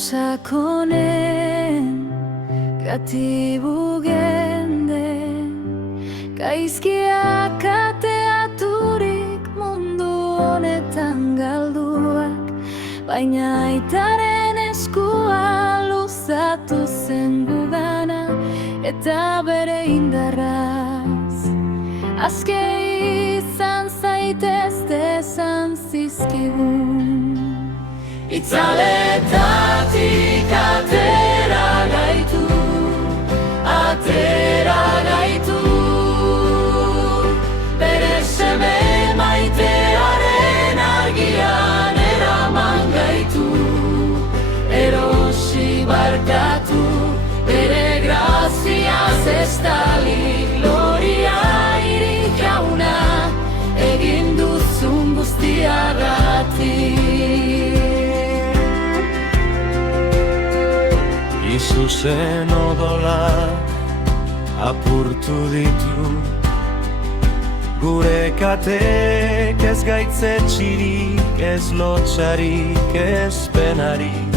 sakonen gatibu genden, gaizkiak ateaturik mundu honetan galduak, baina aitaren eskua luzatu zen gugana, eta bere indarraz aske izan zaitezte esan zizkigun. Itzaletatik atera gaitu, bere seme maitearen argian eraman gaitu, erosi barkatu, bere graziaz estali, gloria irik jauna, egin duzun guztiagatik. Izuzen odolak apurtu ditu, gure katek ez gaitzetxirik, ez lotxarik, ez penarik,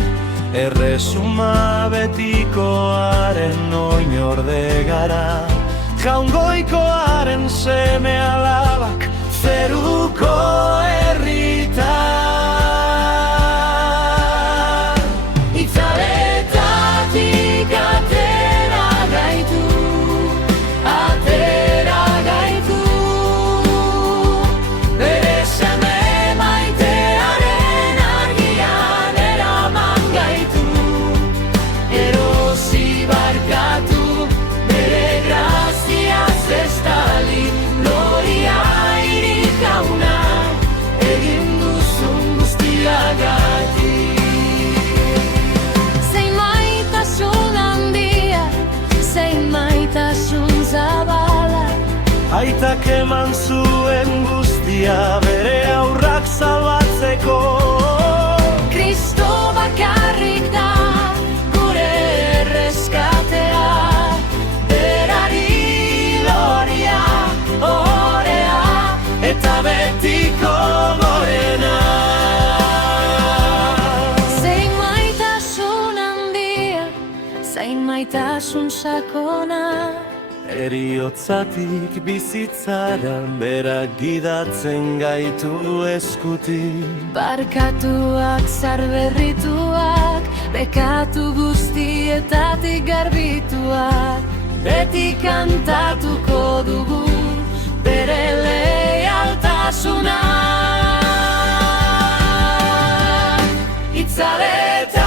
erresuma betikoaren oinorde gara, jaungoikoaren seme alabak, zeruko herritar. Aitak eman zuen guztia bere aurrak salbatzeko. Kristo bakarrik da gure erreskatea, berari gloria, orea, eta betiko gorena. Zein maitasun handia, zein maitasun sakona, eriotzatik bizitzara berak gidatzen gaitu eskutik. Barkatuak, zarberrituak, bekatu guztietatik garbituak, beti kantatuko dugu bere leialtasuna. Itzaleta